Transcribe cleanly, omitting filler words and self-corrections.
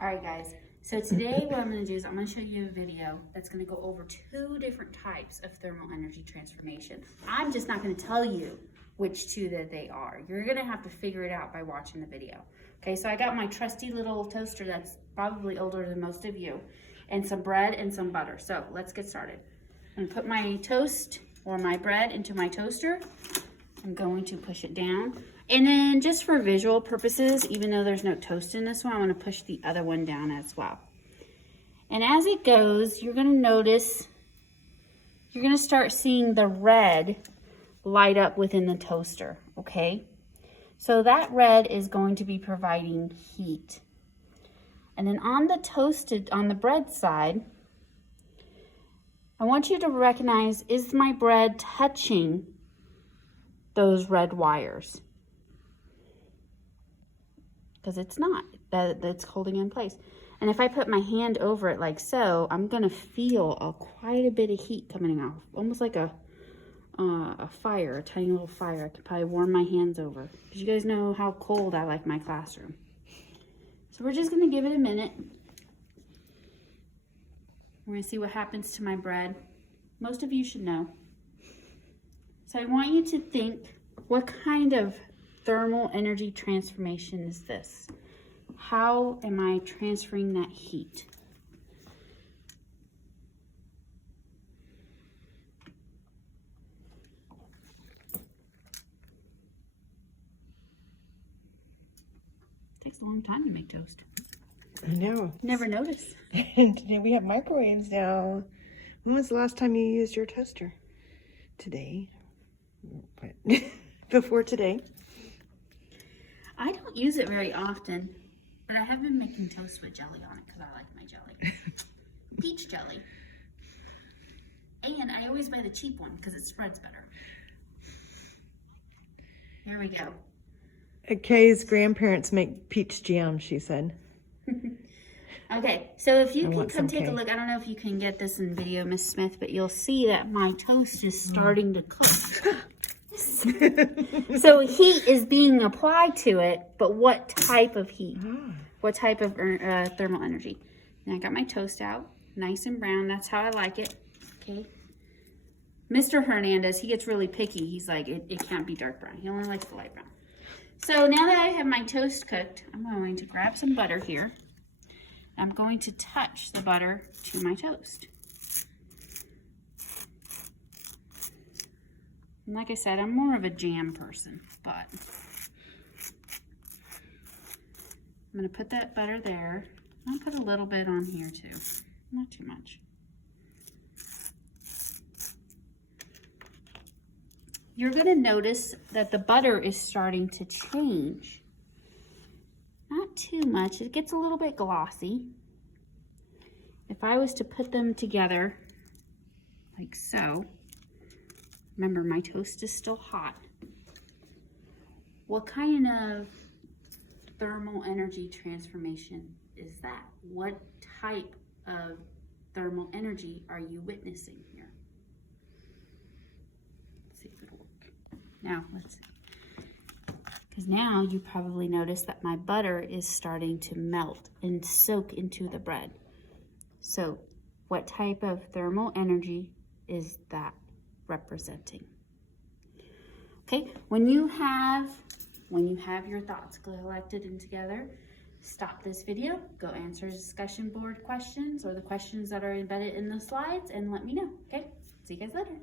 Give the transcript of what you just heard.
All right, guys. So today what I'm going to do is I'm going to show you a video that's going to go over two different types of thermal energy transformation. I'm just not going to tell you which two that they are. You're going to have to figure it out by watching the video. Okay, so I got my trusty little toaster that's probably older than most of you, and some bread and some butter. So let's get started. I'm going to put my toast or my bread into my toaster. I'm going to push it down. And then just for visual purposes, even though there's no toast in this one, I'm going to push the other one down as well. And as it goes, you're going to notice, you're going to start seeing the red light up within the toaster, okay? So that red is going to be providing heat. And then on the bread side, I want you to recognize, is my bread touching those red wires? Because it's not, that's holding in place. And if I put my hand over it like so, I'm gonna feel quite a bit of heat coming off, almost like a fire, a tiny little fire. I could probably warm my hands over, because you guys know how cold I like my classroom. So we're just gonna give it a minute. We're gonna see what happens to my bread. Most of you should know. So I want you to think, what kind of thermal energy transformation is this? How am I transferring that heat? It takes a long time to make toast. I know. Never noticed. And today we have microwaves now. When was the last time you used your toaster? Today. But before today. I don't use it very often, but I have been making toast with jelly on it because I like my jelly. Peach jelly. And I always buy the cheap one because it spreads better. Here we go. Kay's grandparents make peach jam, she said. Okay, so if you can come take a Kay. look, I don't know if you can get this in video, Miss Smith, but you'll see that my toast is starting to cook. So heat is being applied to it, but what type of heat? What type of thermal energy? And I got my toast out, nice and brown. That's how I like it. Okay. Mr. Hernandez, he gets really picky. He's like, it can't be dark brown. He only likes the light brown. So now that I have my toast cooked, I'm going to grab some butter here. I'm going to touch the butter to my toast. And like I said, I'm more of a jam person, but I'm going to put that butter there. I'll put a little bit on here too, not too much. You're going to notice that the butter is starting to change. Not too much. It gets a little bit glossy. If I was to put them together like so, remember my toast is still hot. What kind of thermal energy transformation is that? What type of thermal energy are you witnessing here? Let's see if it'll work. Now, let's see. Because now you probably notice that my butter is starting to melt and soak into the bread. So what type of thermal energy is that representing? Okay, when you have your thoughts collected and together, stop this video, go answer discussion board questions or the questions that are embedded in the slides, and let me know. Okay, see you guys later.